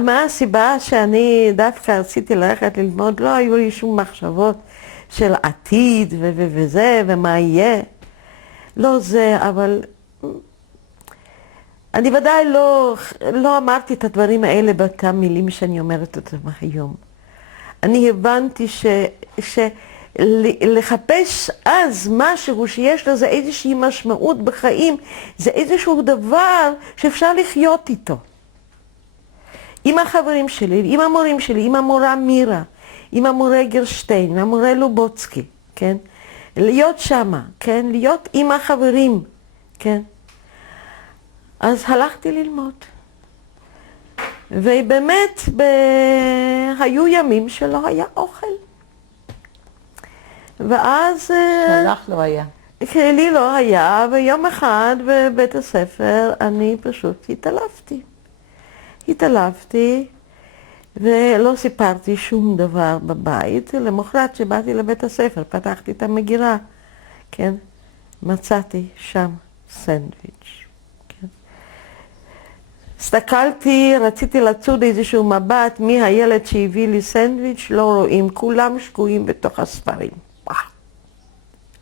מה הסיבה שאני דווקא רציתי ללכת ללמוד? לא היו לי שום מחשבות של עתיד וזה ומה יהיה. לא זה, אבל אני ודאי לא אמרתי את הדברים האלה באותם מילים שאני אומרת אותם היום. אני הבנתי לחפש אז משהו שיש לזה איזושהי משמעות בחיים, זה איזשהו דבר שאפשר לחיות איתו. עם החברים שלי, עם המורים שלי, עם המורה מירה, עם המורה גרשטיין, עם המורה לובוצקי, כן? להיות שמה, כן? להיות עם החברים, כן? אז הלכתי ללמוד. ובאמת היו ימים שלא היה אוכל. ואז... שלך לא היה. לי לא היה, ויום אחד בבית הספר אני פשוט התעלפתי, ולא סיפרתי שום דבר בבית. למחרת שבאתי לבית הספר, פתחתי את המגירה, כן? מצאתי שם סנדוויץ', כן? הסתכלתי, רציתי לצוד איזשהו מבט, מי הילד שהביא לי סנדוויץ', לא רואים, כולם שקועים בתוך הספרים.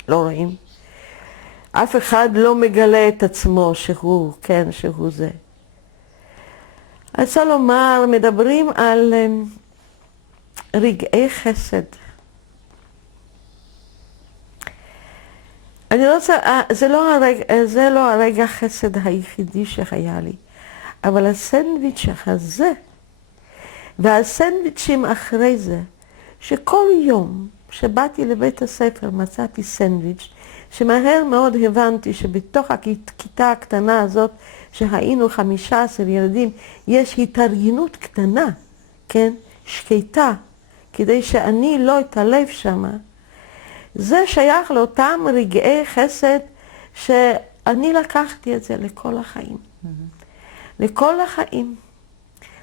לא רואים. אף אחד לא מגלה את עצמו שהוא, כן, שהוא זה. רוצה לומר, מדברים על רגעי חסד. אני לא רוצה, זה לא הרגע חסד היחידי שהיה לי, אבל הסנדוויץ' הזה, והסנדוויצ'ים אחרי זה, שכל יום שבאתי לבית הספר מצאתי סנדוויץ', שמהר מאוד הבנתי שבתוך הכיתה הקטנה הזאת, שהיינו 15 ילדים, יש התארגנות קטנה, כן? שקטה, כדי שאני לא אתעלף שמה. זה שייך לאותם רגעי חסד שאני לקחתי את זה לכל החיים. לכל החיים.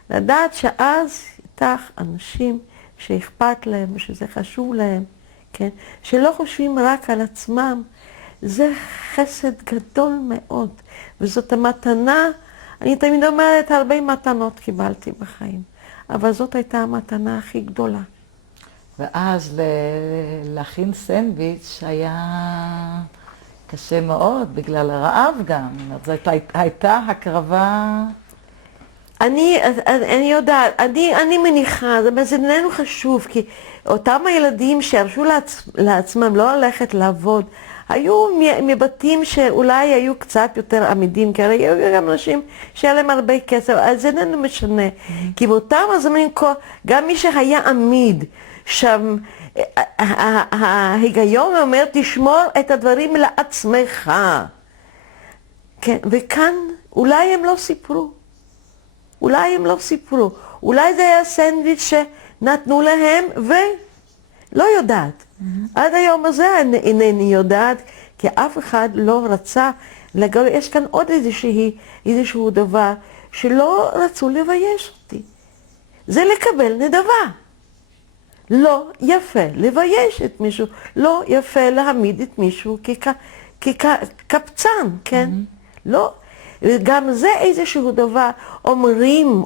לדעת שאז איתך אנשים שאכפת להם ושזה חשוב להם, כן? שלא חושבים רק על עצמם, זה חסד גדול מאוד. וזאת המתנה, אני תמיד אומרת, הרבה מתנות קיבלתי בחיים, אבל זאת הייתה המתנה הכי גדולה. ואז להכין סנדוויץ' היה קשה מאוד, בגלל הרעב גם. זאת הייתה הקרבה... אני יודעת, אני מניחה, זה איננו חשוב, כי אותם הילדים שהרשו לעצמם לא ללכת לעבוד, היו מבתים שאולי היו קצת יותר עמידים, כי היו גם אנשים שהיה להם הרבה כסף, אז זה איננו משנה. כי באותם הזמנים, גם מי שהיה עמיד, שם ההיגיון אומר, תשמור את הדברים לעצמך. כן, וכאן אולי הם לא סיפרו. אולי זה היה סנדוויץ' שנתנו להם ולא יודעת. עד היום הזה אינני יודעת, כי אף אחד לא רצה לגלות. יש כאן עוד איזשהו דבר שלא רצו לבייש אותי. זה לקבל נדבה. לא יפה לבייש את מישהו, לא יפה להעמיד את מישהו כקפצן, כן? לא. וגם זה איזשהו דבר,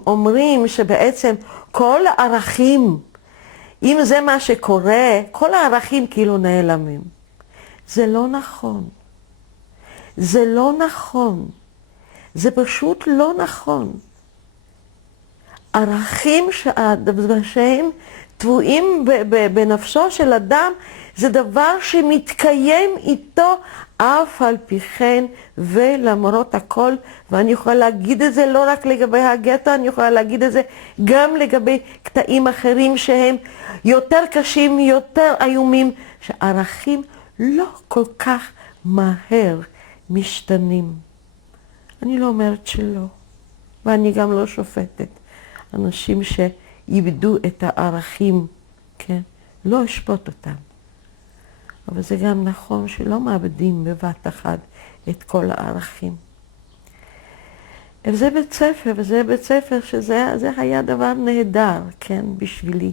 אומרים שבעצם כל הערכים, אם זה מה שקורה, כל הערכים כאילו נעלמים. זה לא נכון. זה לא נכון. זה פשוט לא נכון. ערכים שהם טבועים בנפשו של אדם, זה דבר שמתקיים איתו אף על פי כן ולמרות הכל, ואני יכולה להגיד את זה לא רק לגבי הגטו, אני יכולה להגיד את זה גם לגבי קטעים אחרים שהם יותר קשים, יותר איומים, שערכים לא כל כך מהר משתנים. אני לא אומרת שלא, ואני גם לא שופטת. אנשים שאיבדו את הערכים, כן? לא אשפוט אותם. אבל זה גם נכון שלא מאבדים בבת אחת את כל הערכים. וזה בית ספר שזה היה דבר נהדר, כן, בשבילי.